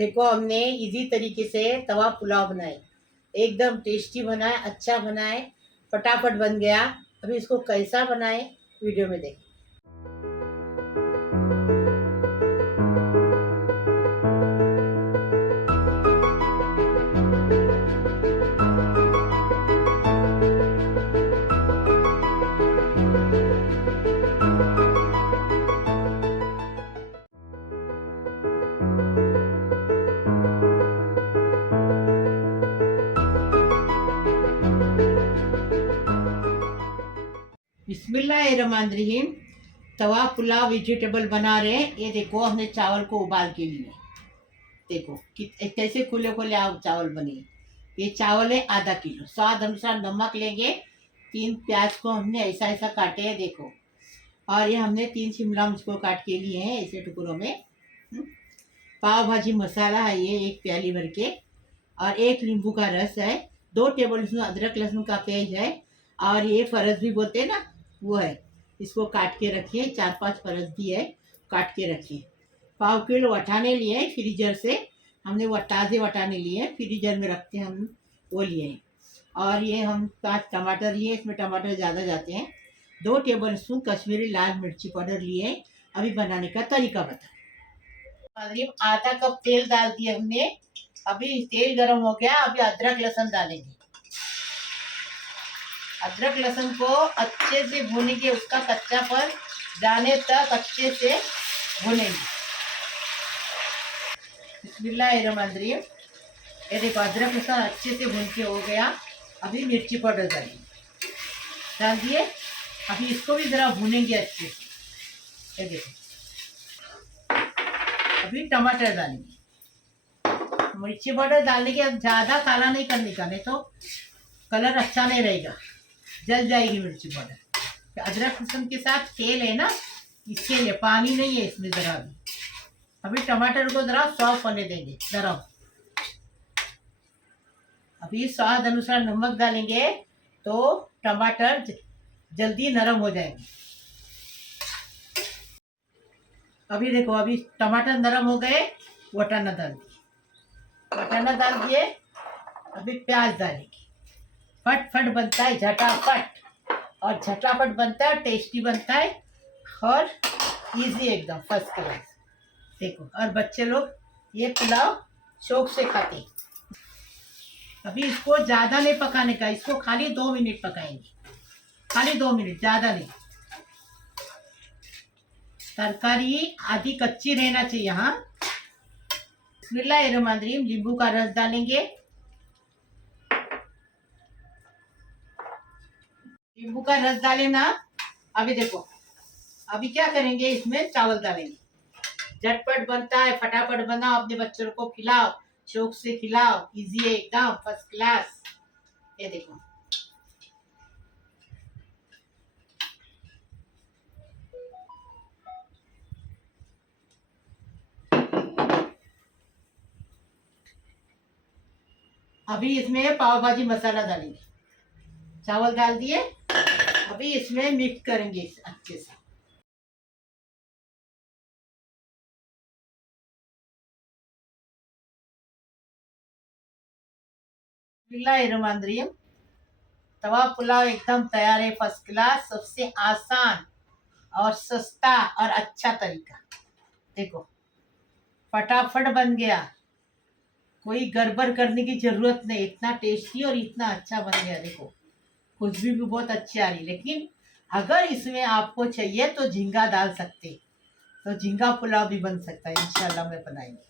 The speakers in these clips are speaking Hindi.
देखो हमने इजी तरीके से तवा पुलाव बनाए, एकदम टेस्टी बनाए, अच्छा बनाए, फटाफट बन गया। अभी इसको कैसा बनाए वीडियो में देखें। बिस्मिल्लाहिर्रहमानिर्रहीम। तवा पुलाव वेजिटेबल बना रहे हैं। ये देखो हमने चावल को उबाल के लिए, देखो कैसे खुले खुले चावल बने। ये चावल है आधा किलो। स्वाद अनुसार नमक लेंगे। 3 प्याज को हमने ऐसा ऐसा काटे हैं, देखो। और ये हमने 3 शिमला मिर्च को काट के लिए हैं ऐसे टुकड़ों में। पाव भाजी मसाला है ये 1 प्याली भर के, और 1 नींबू का रस है। 2 टेबल स्पून अदरक लहसुन का पेस्ट है, और ये फरस भी बोलते हैं ना, वो है। इसको काट के रखिए। 4-5 फरस भी है, काट के रखिए। पाव किलो वटाने लिए फ्रीजर से, हमने वो ताज़े वटाने लिए फ्रीजर में रखते हैं हम, वो लिए हैं। और ये हम 5 टमाटर लिए, इसमें टमाटर ज़्यादा जाते हैं। 2 टेबल स्पून कश्मीरी लाल मिर्ची पाउडर लिए। अभी बनाने का तरीका बता। आधा कप तेल डाल दिए हमने। अभी तेल गरम हो गया, अभी अदरक लहसुन डालेंगे। अदरक लहसुन को अच्छे से भूनेंगे, उसका कच्चापन जाने तक अच्छे से भूनेंगे। बिस्मिल्लाहिर्रहमानिर्रहीम। ये देखो अदरक लहसुन अच्छे से भून के हो गया। अभी मिर्ची पाउडर डाल दिए। अभी इसको भी ज़रा भूनेंगे अच्छे से। ये देखो अभी टमाटर डालेंगे। मिर्ची पाउडर डालने के, अब ज़्यादा काला नहीं करने का, नहीं तो कलर अच्छा नहीं रहेगा, जल जाएगी मिर्ची पाउडर। अदरक लहसुन के साथ तेल है ना, इसके लिए पानी नहीं है इसमें ज़रा भी। अभी टमाटर को ज़रा सॉफ्ट होने देंगे गरम। अभी स्वाद अनुसार नमक डालेंगे तो टमाटर जल्दी नरम हो जाएंगे। अभी देखो अभी टमाटर नरम हो गए, वटाना डाल दिए। अभी प्याज डालेंगे। फट बनता है झटापट, और झटापट बनता है, टेस्टी बनता है, और इजी एकदम फर्स्ट क्लास। देखो और बच्चे लोग ये पुलाव शौक से खाते हैं। अभी इसको ज़्यादा नहीं पकाने का, इसको खाली 2 मिनट पकाएंगे, खाली 2 मिनट, ज़्यादा नहीं। तरकारी आधी कच्ची रहना चाहिए। यहाँ बिस्मिल्लाहिर्रहमानिर्रहीम। नींबू का रस डालेंगे। नींबू का रस डाले ना। अभी देखो अभी क्या करेंगे, इसमें चावल डालेंगे। झटपट बनता है, फटाफट बनाओ, अपने बच्चों को खिलाओ, शौक से खिलाओ, इजी है एकदम फर्स्ट क्लास। ये देखो अभी इसमें पाव भाजी मसाला डालेंगे। चावल डाल दिए, अभी इसमें मिक्स करेंगे अच्छे से। बिस्मिल्लाहिर्रहमानिर्रहीम। तवा पुलाव एकदम तैयार है, फर्स्ट क्लास, सबसे आसान और सस्ता और अच्छा तरीका। देखो फटाफट बन गया, कोई गड़बड़ करने की जरूरत नहीं, इतना टेस्टी और इतना अच्छा बन गया। देखो खुशबू भी बहुत अच्छी आ रही। लेकिन अगर इसमें आपको चाहिए तो झींगा डाल सकते, तो झींगा पुलाव भी बन सकता है, इंशाल्लाह मैं बनाएंगे।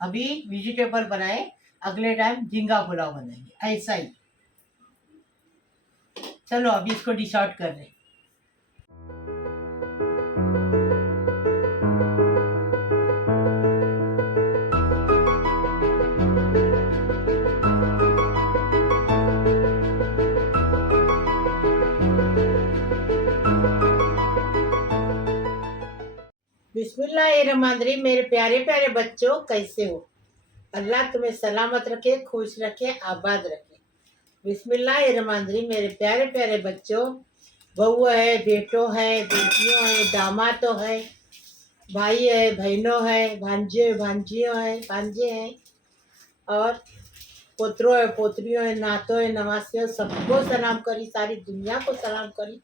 अभी वेजिटेबल बनाए, अगले टाइम झींगा पुलाव बनाएंगे ऐसा ही। चलो अभी इसको डिश आउट कर रहे हैं। बिस्मिल्लाहिर्रहमानिर्रहीम। मेरे प्यारे प्यारे बच्चों, कैसे हो? अल्लाह तुम्हें सलामत रखे, खुश रखे, आबाद रखे। बिस्मिल्लाहिर्रहमानिर्रहीम। मेरे प्यारे प्यारे बच्चों, बहू है, बेटो है, बेटियों है, दामादो है, भाई है, बहनों है, भांजे भांजियों है, भांजे हैं, और पोतरों है, पोतरियों है, नातों है, नवासियों, सबको सलाम करी, सारी दुनिया को सलाम करी,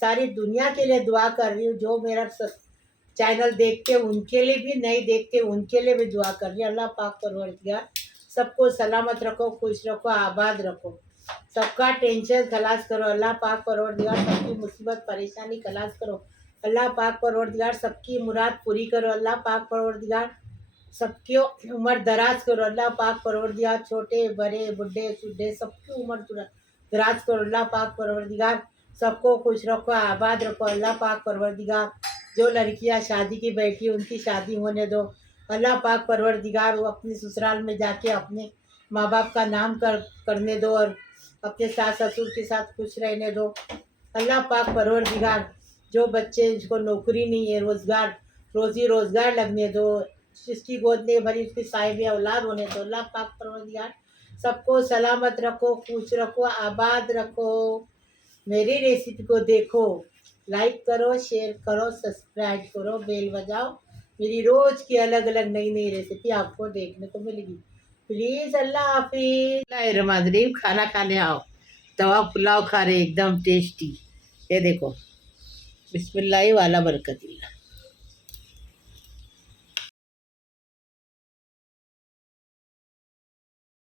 सारी दुनिया के लिए दुआ कर रही हूँ। जो मेरा चैनल देखते उनके लिए भी, नहीं देखते उनके लिए भी दुआ कर रही हूँ। अल्लाह पाक परवरदिगार सबको सलामत रखो, खुश रखो, आबाद रखो, सबका टेंशन खलास करो। अल्लाह पाक परवरदिगार सबकी मुसीबत परेशानी खलास करो। अल्लाह पाक परवरदिगार सबकी मुराद पूरी करो। अल्लाह पाक परवरदिगार सबकी उम्र दराज करो। अल्लाह पाक परवरदिगार छोटे बड़े बुढ़े सुढ़े सबकी उम्र दराज करो। अल्लाह पाक परवरदिगार सबको खुश रखो, आबाद रखो। अल्लाह पाक परवरदिगार जो लड़कियां शादी की बैठी उनकी शादी होने दो। अल्लाह पाक परवरदिगार वो अपने ससुराल में जाके अपने माँ बाप का नाम करने दो, और अपने सास ससुर के साथ खुश रहने दो। अल्लाह पाक परवरदिगार जो बच्चे जिसको नौकरी नहीं है, रोज़ी रोज़गार लगने दो, जिसकी गोद नहीं भरी उसकी साहिब औलाद होने दो। अल्लाह पाक परवरदिगार सबको सलामत रखो, खुश रखो, आबाद रखो। मेरी रेसिपी को देखो, लाइक करो, शेयर करो, सब्सक्राइब करो, बेल बजाओ। मेरी रोज़ की अलग अलग नई नई रेसिपी आपको देखने को मिलेगी। प्लीज़, अल्लाह हाफिज़। रहीम, खाना खाने आओ। तवा पुलाव खा रहे एकदम टेस्टी। ये देखो, बिस्मिल्लाह वाला बरकतिल्ला।